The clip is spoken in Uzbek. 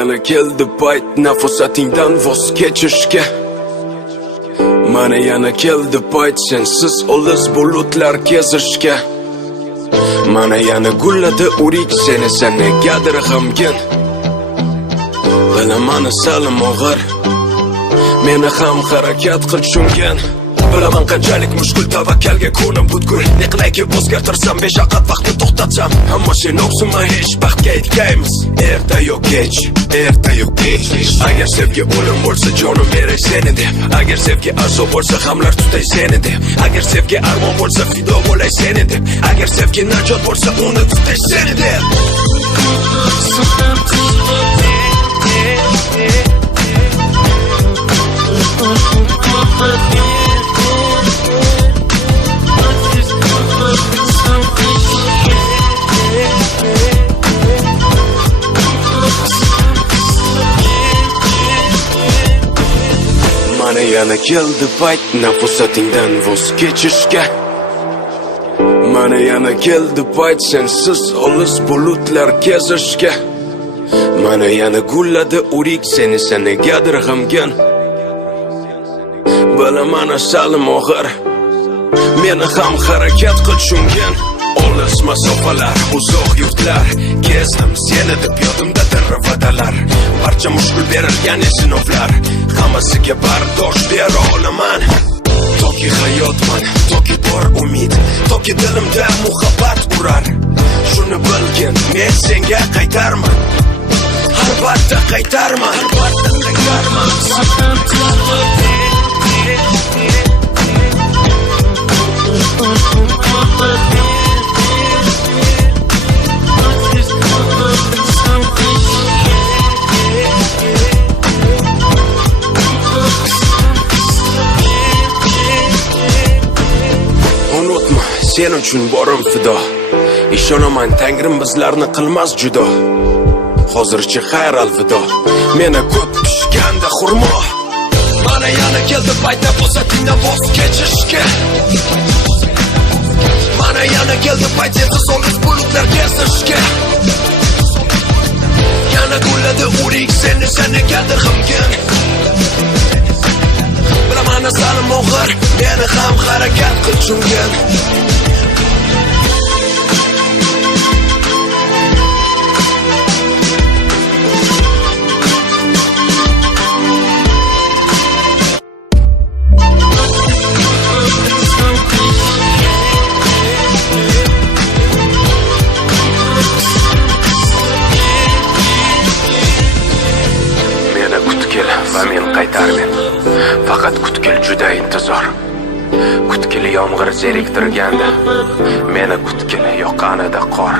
yana keldi payt nafosatingdan voz kechishga. Mana yana keldi payt sensiz olis bulutlar kezishga. Mana yana gulladi urik seni negadir g'amgin. Bilaman salim og'ir, meni ham harakat qil tushungan. Bilaman qanchalik mushkul tavakkalga ko'nim butkul. Neqilayki o'zgartirsam beshaqat vaqtni to'xtatsam, ammo sen o'qsinma hech baxtga yetgaymiz. Erta yo'q kech, erta yo'q kech. Agar sevgi o'lim bo'lsa jonim beray seni deb. Agar sevgi arzu bo'lsa hamlar tutay seni deb. Agar sevgi armon bo'lsa fido bo'lay seni deb. Agar sevgi najot bo'lsa uni tutay seni deb. Mana yana keldi payt nafosatingdan voz kechishga. Mana yana keldi payt sensiz olis bulutlar kezishga. Mana yana gulladi urik seni negadir g'amgin. Bilaman salim og'ir, meni ham harakat qil tushungan. Olis masofalar, uzoq yurtlar kezdim seni deb yodimda va'dalar. Barcha mushkul berilgan sinovlar, hammasiga bardosh bera olaman. Toki hayotman, toki bor umid, toki dilimda muhabbat urar. Shuni bilgin, men senga qaytarman. Albatta qaytarman, albatta qaytarman. Unutma, sen uchun borim fido. Ishonaman Tangrim bizlarni qilmas judo. Hozircha xayr alvido. Meni kut pishganda xurmo. Mana yana keldi payt nafosatingdan voz kechishga. Mana yana keldi payt sensiz olis bulutlar kezishga. Yana gulladi urik seni negadir g'amgin. Bilaman salim og'ir, meni ham harakat qil tushungan. Va men qaytarmen. Faqat kutkil juda intizor. Kutkil yomg'ir zeriktirganda, meni kutkil yoqqanida qor.